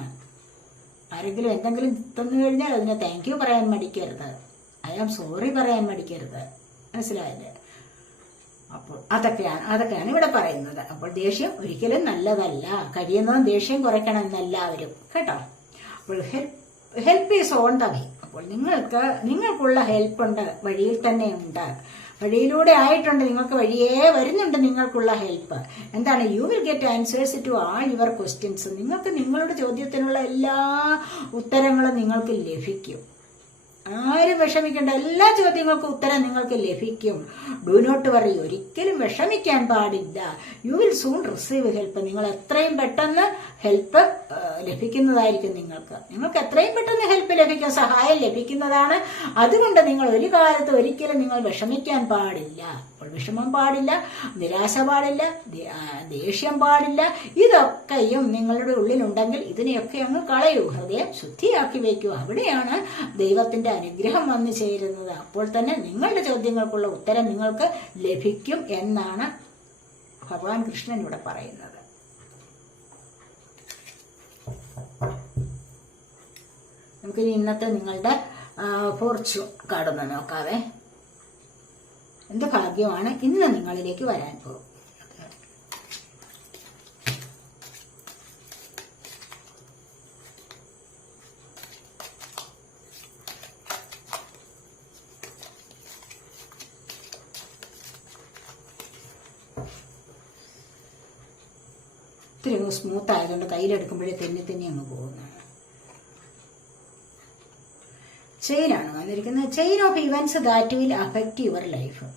ആരെങ്കിലും എന്തെങ്കിലും തന്നു കഴിഞ്ഞാൽ അതിനെ താങ്ക് യു പറയാൻ മടിക്കരുത്. ആം സോറി പറയാൻ മടിക്കരുത്. മനസ്സിലായില്ലേ? അപ്പോൾ അതൊക്കെയാണ് അതൊക്കെയാണ് ഇവിടെ പറയുന്നത്. അപ്പോൾ ദേഷ്യം ഒരിക്കലും നല്ലതല്ല. കഴിയുന്നതും ദേഷ്യം കുറയ്ക്കണം എന്നെല്ലാവരും. കേട്ടോ? അപ്പോൾ help help is on the way അപ്പോൾ നിങ്ങൾക്ക് നിങ്ങൾക്കുള്ള ഹെൽപ്പ് ഉണ്ട് വഴിയിൽ തന്നെ ഉണ്ട്. വഴിയിലൂടെ ആയിട്ടുണ്ട് നിങ്ങൾക്ക് വഴിയേ വരുന്നുണ്ട് നിങ്ങൾക്കുള്ള ഹെൽപ്പ് എന്താണ്? You will get answers to all your questions നിങ്ങൾക്ക് നിങ്ങളുടെ ചോദ്യത്തിനുള്ള എല്ലാ ഉത്തരങ്ങളും നിങ്ങൾക്ക് ലഭിക്കും. ആരും വിഷമിക്കേണ്ട എല്ലാ ചോദ്യങ്ങൾക്കും ഉത്തരം നിങ്ങൾക്ക് ലഭിക്കും. ഡു നോട്ട് വറി ഒരിക്കലും വിഷമിക്കാൻ പാടില്ല. You will soon receive help നിങ്ങൾ എത്രയും പെട്ടെന്ന് ഹെൽപ്പ് ലഭിക്കുന്നതായിരിക്കും നിങ്ങൾക്ക്. നിങ്ങൾക്ക് എത്രയും പെട്ടെന്ന് ഹെൽപ്പ് ലഭിക്കും സഹായം ലഭിക്കുന്നതാണ്. അതുകൊണ്ട് നിങ്ങൾ ഒരു കാലത്ത് ഒരിക്കലും നിങ്ങൾ വിഷമിക്കാൻ പാടില്ല. അപ്പോൾ വിഷമം പാടില്ല നിരാശ പാടില്ല ദേഷ്യം പാടില്ല. ഇതൊക്കെയും നിങ്ങളുടെ ഉള്ളിലുണ്ടെങ്കിൽ ഇതിനെയൊക്കെ അങ്ങ് കളയൂ. ഹൃദയം ശുദ്ധിയാക്കി വയ്ക്കൂ. അവിടെയാണ് ദൈവത്തിന്റെ അനുഗ്രഹം വന്നു ചേരുന്നത്. അപ്പോൾ തന്നെ നിങ്ങളുടെ ചോദ്യങ്ങൾക്കുള്ള ഉത്തരം നിങ്ങൾക്ക് ലഭിക്കും എന്നാണ് ഭഗവാൻ കൃഷ്ണൻ ഇവിടെ പറയുന്നത്. നമുക്കിനി ഇന്നത്തെ നിങ്ങളുടെ ഫോർച്യൂൺ കാർഡൊന്ന് നോക്കാവേ. എന്ത് ഭാഗ്യമാണ് ഇന്ന് നിങ്ങളിലേക്ക് വരാൻ പോകും ഇത്തിരി സ്മൂത്ത് ആയതുകൊണ്ട് കയ്യിലെടുക്കുമ്പോഴേ തെന്നി തന്നെ അങ്ങ് പോകുന്നു ചെയിനാണ് വന്നിരിക്കുന്നത് chain of events that will affect your life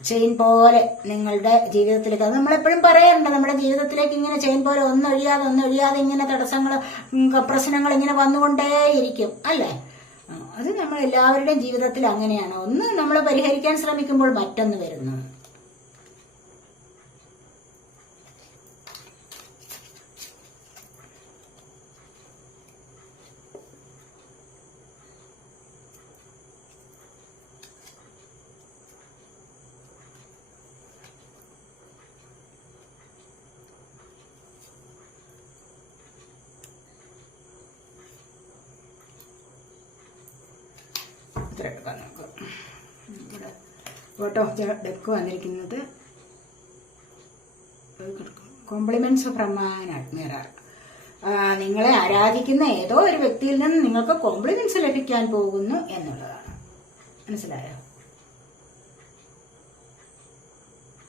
chain പോലെ നിങ്ങളുടെ ജീവിതത്തിലേക്ക് അത് നമ്മളെപ്പോഴും പറയാറുണ്ട് നമ്മുടെ ജീവിതത്തിലേക്ക് ഇങ്ങനെ ചെയിൻ പോലെ ഒന്നൊഴിയാതെ ഒന്നൊഴിയാതെ ഇങ്ങനെ തടസ്സങ്ങൾ പ്രശ്നങ്ങൾ ഇങ്ങനെ വന്നുകൊണ്ടേയിരിക്കും അല്ലേ? അത് നമ്മൾ എല്ലാവരുടെയും ജീവിതത്തിൽ അങ്ങനെയാണ്. ഒന്ന് നമ്മൾ പരിഹരിക്കാൻ ശ്രമിക്കുമ്പോൾ മറ്റൊന്ന് വരുന്നു. ഇത്ര എടുക്കാം നമുക്ക് ഇവിടെ ഫോട്ടോ ഓഫ് ഡെക്ക് വന്നിരിക്കുന്നത് കോംപ്ലിമെന്റ്സ് ഫ്രം ആൻ അഡ്മിറർ നിങ്ങളെ ആരാധിക്കുന്ന ഏതോ ഒരു വ്യക്തിയിൽ നിന്ന് നിങ്ങൾക്ക് കോംപ്ലിമെന്റ്സ് ലഭിക്കാൻ പോകുന്നു എന്നുള്ളതാണ്. മനസ്സിലായോ?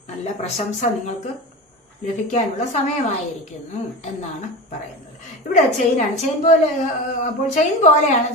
നല്ല പ്രശംസ നിങ്ങൾക്ക് ലഭിക്കാനുള്ള സമയമായിരിക്കുന്നു എന്നാണ് പറയുന്നത്. ഇവിടെ ചെയിനാണ്. ചെയിൻ പോലെ അപ്പോൾ ചെയിൻ പോലെയാണ്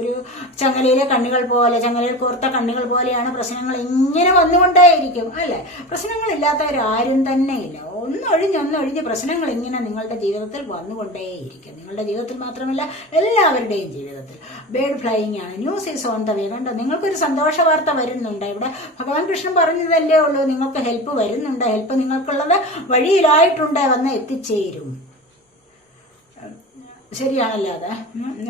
ഒരു ചങ്ങലയിലെ കണ്ണുകൾ പോലെ ചങ്ങലയിൽ കോർത്ത കണ്ണികൾ പോലെയാണ് പ്രശ്നങ്ങൾ ഇങ്ങനെ വന്നുകൊണ്ടേയിരിക്കും അല്ലെ? പ്രശ്നങ്ങളില്ലാത്തവരാരും തന്നെ ഇല്ല. ഒന്നൊഴിഞ്ഞ് ഒന്നൊഴിഞ്ഞ് പ്രശ്നങ്ങൾ ഇങ്ങനെ നിങ്ങളുടെ ജീവിതത്തിൽ വന്നുകൊണ്ടേയിരിക്കും. നിങ്ങളുടെ ജീവിതത്തിൽ മാത്രമല്ല എല്ലാവരുടെയും ജീവിതത്തിൽ. ബേഡ് ഫ്ലൈയിങ് ആണ്. News is on the way കണ്ടോ? നിങ്ങൾക്കൊരു സന്തോഷ വാർത്ത വരുന്നുണ്ട് ഇവിടെ. ഭഗവാൻ കൃഷ്ണൻ പറഞ്ഞതല്ലേ ഉള്ളൂ നിങ്ങൾക്ക് ഹെൽപ്പ് വരുന്നുണ്ട്. ഹെൽപ്പ് നിങ്ങൾക്കുള്ളത് വഴിയിലായിട്ടുണ്ട് വന്ന് എത്തിച്ചേരും. ശരിയാണല്ലോ അത്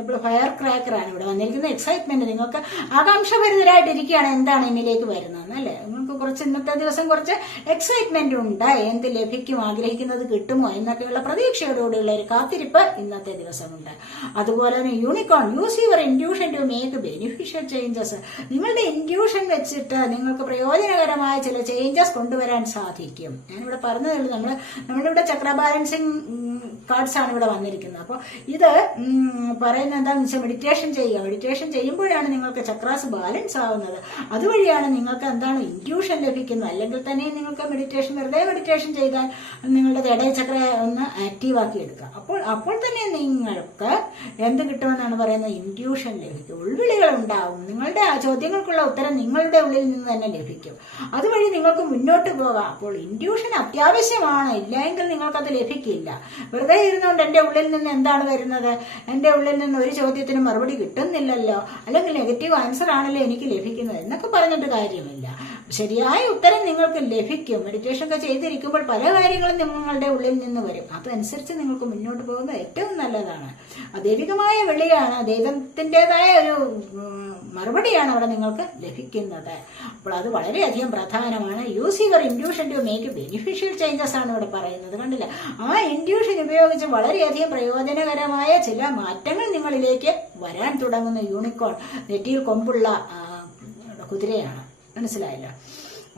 ഇപ്പോൾ ഫയർ ക്രാക്കറാണ് ഇവിടെ വന്നിരിക്കുന്ന എക്സൈറ്റ്മെന്റ് നിങ്ങൾക്ക് ആകാംക്ഷഭരിതരായിട്ടിരിക്കുകയാണ് എന്താണ് എന്നിലേക്ക് വരുന്നതെന്ന് അല്ലേ? നിങ്ങൾക്ക് കുറച്ച് ഇന്നത്തെ ദിവസം കുറച്ച് എക്സൈറ്റ്മെന്റ് ഉണ്ട്. എന്ത് ലഭിക്കും ആഗ്രഹിക്കുന്നത് കിട്ടുമോ എന്നൊക്കെയുള്ള പ്രതീക്ഷയോടുകൂടിയുള്ള ഒരു കാത്തിരിപ്പ് ഇന്നത്തെ ദിവസമുണ്ട്. അതുപോലെ തന്നെ unicorn use your intuition to make beneficial changes നിങ്ങളുടെ ഇൻഡ്യൂഷൻ വെച്ചിട്ട് നിങ്ങൾക്ക് പ്രയോജനകരമായ ചില ചേഞ്ചസ് കൊണ്ടുവരാൻ സാധിക്കും. ഞാനിവിടെ പറഞ്ഞതേ ഉള്ളൂ നമ്മൾ നമ്മളിവിടെ ചക്ര ബാലൻസിങ് കാർഡ്സ് ആണ് ഇവിടെ വന്നിരിക്കുന്നത്. അപ്പോൾ ഇത് പറയുന്ന പറയുന്നത് എന്താണെന്ന് വെച്ചാൽ മെഡിറ്റേഷൻ ചെയ്യുക. മെഡിറ്റേഷൻ ചെയ്യുമ്പോഴാണ് നിങ്ങൾക്ക് ചക്രാസ് ബാലൻസ് ആവുന്നത്. അതുവഴിയാണ് നിങ്ങൾക്ക് എന്താണ് ഇൻക്യൂഷൻ ലഭിക്കുന്നത്. അല്ലെങ്കിൽ തന്നെ നിങ്ങൾക്ക് മെഡിറ്റേഷൻ വെറുതെ മെഡിറ്റേഷൻ ചെയ്താൽ നിങ്ങളുടെ ഇടയ ചക്ര ഒന്ന് ആക്റ്റീവ് ആക്കി എടുക്കുക. അപ്പോൾ അപ്പോൾ തന്നെ നിങ്ങൾക്ക് എന്ത് കിട്ടുമെന്നാണ് പറയുന്നത് ഇൻക്യൂഷൻ ലഭിക്കും. ഉൾവിളികൾ ഉണ്ടാവും. നിങ്ങളുടെ ആ ചോദ്യങ്ങൾക്കുള്ള ഉത്തരം നിങ്ങളുടെ ഉള്ളിൽ നിന്ന് തന്നെ ലഭിക്കും. അതുവഴി നിങ്ങൾക്ക് മുന്നോട്ട് പോകാം. അപ്പോൾ ഇൻക്യൂഷൻ അത്യാവശ്യമാണ്. ഇല്ലെങ്കിൽ നിങ്ങൾക്കത് ലഭിക്കില്ല. വെറുതെ ഇരുന്നുകൊണ്ട് എന്റെ ഉള്ളിൽ നിന്ന് എന്താണ് വരുന്നത്? എന്റെ ഉള്ളിൽ നിന്ന് ഒരു ചോദ്യത്തിന് മറുപടി കിട്ടുന്നില്ലല്ലോ. അല്ലെങ്കിൽ നെഗറ്റീവ് ആൻസർ ആണല്ലോ എനിക്ക് ലഭിക്കുന്നത്. എന്നൊക്കെ പറഞ്ഞിട്ട് കാര്യമില്ല. ശരിയായ ഉത്തരം നിങ്ങൾക്ക് ലഭിക്കും. മെഡിറ്റേഷൻ ഒക്കെ ചെയ്തിരിക്കുമ്പോൾ പല കാര്യങ്ങളും നിങ്ങളുടെ ഉള്ളിൽ നിന്ന് വരും. അതനുസരിച്ച് നിങ്ങൾക്ക് മുന്നോട്ട് പോകുന്നത് ഏറ്റവും നല്ലതാണ്. ദൈവികമായ വെളിയാണ് ദൈവത്തിന്റെതായ ഒരു മറുപടിയാണ് അവിടെ നിങ്ങൾക്ക് ലഭിക്കുന്നത്. അപ്പോൾ അത് വളരെയധികം പ്രധാനമാണ്. Use your intuition to make beneficial changes ആണ് ഇവിടെ പറയുന്നത്. കണ്ടില്ല? ആ ഇൻഡ്യൂഷൻ ഉപയോഗിച്ച് വളരെയധികം പ്രയോജനകരമായ ചില മാറ്റങ്ങൾ നിങ്ങളിലേക്ക് വരാൻ തുടങ്ങുന്ന യൂണിക്കോൺ നെറ്റിയിൽ കൊമ്പുള്ള കുതിരയാണ്. മനസ്സിലായല്ലോ.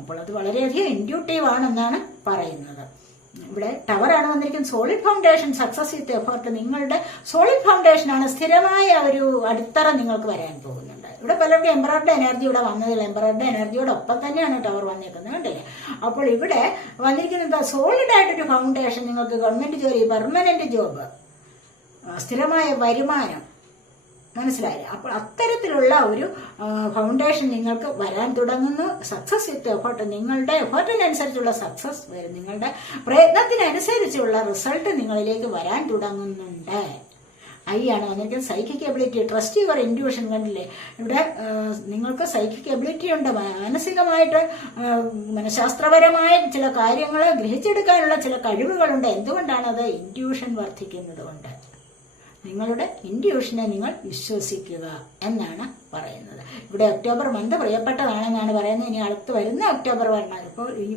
അപ്പോൾ അത് വളരെയധികം ഇൻഡ്യൂട്ടീവ് ആണെന്നാണ് പറയുന്നത്. ഇവിടെ ടവറാണ് വന്നിരിക്കുന്നത്. Solid foundation success with effort നിങ്ങളുടെ സോളിഡ് ഫൗണ്ടേഷൻ ആണ് സ്ഥിരമായ ഒരു അടിത്തറ നിങ്ങൾക്ക് വരാൻ പോകുന്നുണ്ട്. ഇവിടെ പലരുടെ എംബ്രോയിഡറി എനർജി ഇവിടെ വന്നതില്ല എനർജിയോട് ഒപ്പം തന്നെയാണ് ടവർ വന്നിരിക്കുന്നത് കണ്ടില്ലേ? അപ്പോൾ ഇവിടെ വന്നിരിക്കുന്നത് സോളിഡ് ആയിട്ടൊരു ഫൗണ്ടേഷൻ നിങ്ങൾക്ക് ഗവൺമെന്റ് ജോലി പെർമനന്റ് ജോബ് സ്ഥിരമായ വരുമാനം മനസ്സിലായില്ലേ? അപ്പോൾ അത്തരത്തിലുള്ള ഒരു ഫൗണ്ടേഷൻ നിങ്ങൾക്ക് വരാൻ തുടങ്ങുന്നു. സക്സസ് വിത്ത് എഫേർട്ട് നിങ്ങളുടെ എഫേർട്ടിനനുസരിച്ചുള്ള സക്സസ് വരും. നിങ്ങളുടെ പ്രയത്നത്തിനനുസരിച്ചുള്ള റിസൾട്ട് നിങ്ങളിലേക്ക് വരാൻ തുടങ്ങുന്നുണ്ട്. ഐ ആണ്. വന്നിരിക്കുന്നത് psychic ability trust your intuition കണ്ടില്ലേ? ഇവിടെ നിങ്ങൾക്ക് സൈക്കിക് എബിലിറ്റി ഉണ്ട്. മാനസികമായിട്ട് മനഃശാസ്ത്രപരമായ ചില കാര്യങ്ങൾ ഗ്രഹിച്ചെടുക്കാനുള്ള ചില കഴിവുകളുണ്ട്. അത് ഇൻഡ്യൂഷൻ വർദ്ധിക്കുന്നത് കൊണ്ട് നിങ്ങളുടെ ഇൻഡ്യൂഷനെ നിങ്ങൾ വിശ്വസിക്കുക എന്നാണ് പറയുന്നത്. ഇവിടെ ഒക്ടോബർ മന്ത് പ്രിയപ്പെട്ടതാണെന്നാണ് പറയുന്നത്. ഇനി അടുത്ത് വരുന്ന ഒക്ടോബർ വരണം ഇപ്പോൾ ഈ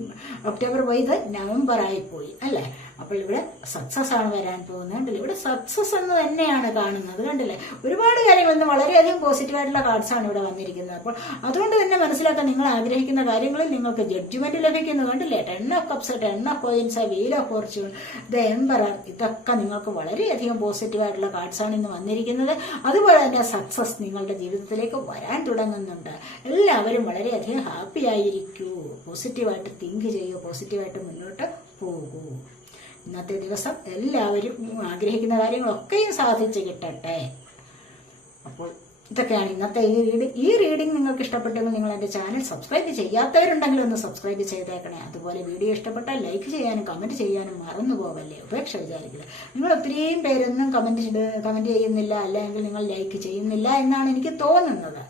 ഒക്ടോബർ പോയത് നവംബർ ആയി പോയി അല്ലേ? അപ്പോൾ ഇവിടെ സക്സസ് ആണ് വരാൻ പോകുന്നത്. കണ്ടില്ലേ? ഇവിടെ സക്സസ് എന്ന് തന്നെയാണ് കാണുന്നത്. കണ്ടില്ലേ? ഒരുപാട് കാര്യങ്ങൾ ഇന്ന് വളരെയധികം പോസിറ്റീവ് ആയിട്ടുള്ള കാർഡ്സ് ഇവിടെ വന്നിരിക്കുന്നത്. അപ്പോൾ അതുകൊണ്ട് തന്നെ മനസ്സിലാക്കാൻ നിങ്ങൾ ആഗ്രഹിക്കുന്ന കാര്യങ്ങളിൽ നിങ്ങൾക്ക് ജഡ്ജ്മെന്റ് ലഭിക്കുന്നു. കണ്ടില്ലേ? Ten of cups ten of coins wheel of fortune the emperor ഇതൊക്കെ നിങ്ങൾക്ക് വളരെയധികം പോസിറ്റീവ് ആയിട്ടുള്ള കാർഡ്സ് ഇന്ന് വന്നിരിക്കുന്നത്. അതുപോലെ തന്നെ സക്സസ് നിങ്ങളുടെ ജീവിതത്തിലേക്ക് വരാൻ തുടങ്ങുന്നുണ്ട്. എല്ലാവരും വളരെയധികം ഹാപ്പി ആയിരിക്കൂ. പോസിറ്റീവായിട്ട് തിങ്ക് ചെയ്യൂ. പോസിറ്റീവായിട്ട് മുന്നോട്ട് പോകൂ. ഇന്നത്തെ ദിവസം എല്ലാവരും ആഗ്രഹിക്കുന്ന കാര്യങ്ങളൊക്കെയും സാധിച്ചു കിട്ടട്ടെ. അപ്പോൾ ഇതൊക്കെയാണ് ഇന്നത്തെ ഈ റീഡിംഗ് ഈ റീഡിംഗ് നിങ്ങൾക്ക് ഇഷ്ടപ്പെട്ടെങ്കിൽ നിങ്ങൾ എന്റെ ചാനൽ സബ്സ്ക്രൈബ് ചെയ്യാത്തവരുണ്ടെങ്കിൽ ഒന്ന് സബ്സ്ക്രൈബ് ചെയ്തേക്കണേ. അതുപോലെ വീഡിയോ ഇഷ്ടപ്പെട്ടാൽ ലൈക്ക് ചെയ്യാനും കമന്റ് ചെയ്യാനും മറന്നു പോവല്ലേ? ഉപേക്ഷ വിചാരിക്കില്ല? നിങ്ങൾ ഒത്തിരിയും പേരൊന്നും കമന്റ് കമന്റ് ചെയ്യുന്നില്ല. അല്ലെങ്കിൽ നിങ്ങൾ ലൈക്ക് ചെയ്യുന്നില്ല എന്നാണ് എനിക്ക് തോന്നുന്നത്.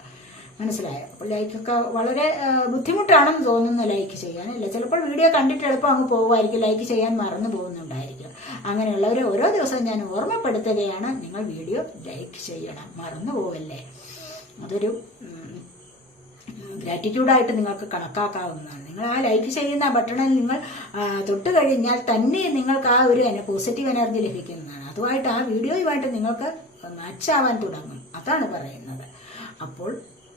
മനസ്സിലായോ? അപ്പോൾ ലൈക്കൊക്കെ വളരെ ബുദ്ധിമുട്ടാണെന്ന് തോന്നുന്നു ലൈക്ക് ചെയ്യാൻ അല്ല ചിലപ്പോൾ വീഡിയോ കണ്ടിട്ട് എളുപ്പം അങ്ങ് പോകുമായിരിക്കും ലൈക്ക് ചെയ്യാൻ മറന്നു പോകുന്നുണ്ടായിരിക്കും. അങ്ങനെയുള്ളവരെ ഓരോ ദിവസവും ഞാൻ ഓർമ്മപ്പെടുത്തുകയാണ്. നിങ്ങൾ വീഡിയോ ലൈക്ക് ചെയ്യണം മറന്നു പോവല്ലേ. അതൊരു ഗ്രാറ്റിറ്റ്യൂഡായിട്ട് നിങ്ങൾക്ക് കണക്കാക്കാവുന്നതാണ്. നിങ്ങൾ ആ ലൈക്ക് ചെയ്യുന്ന ബട്ടണിൽ നിങ്ങൾ തൊട്ട് കഴിഞ്ഞാൽ തന്നെ നിങ്ങൾക്ക് ആ ഒരു പോസിറ്റീവ് എനർജി ലഭിക്കുന്നതാണ്. അതുമായിട്ട് ആ വീഡിയോയുമായിട്ട് നിങ്ങൾക്ക് മാച്ചാവാൻ തുടങ്ങും. അതാണ് പറയുന്നത്. അപ്പോൾ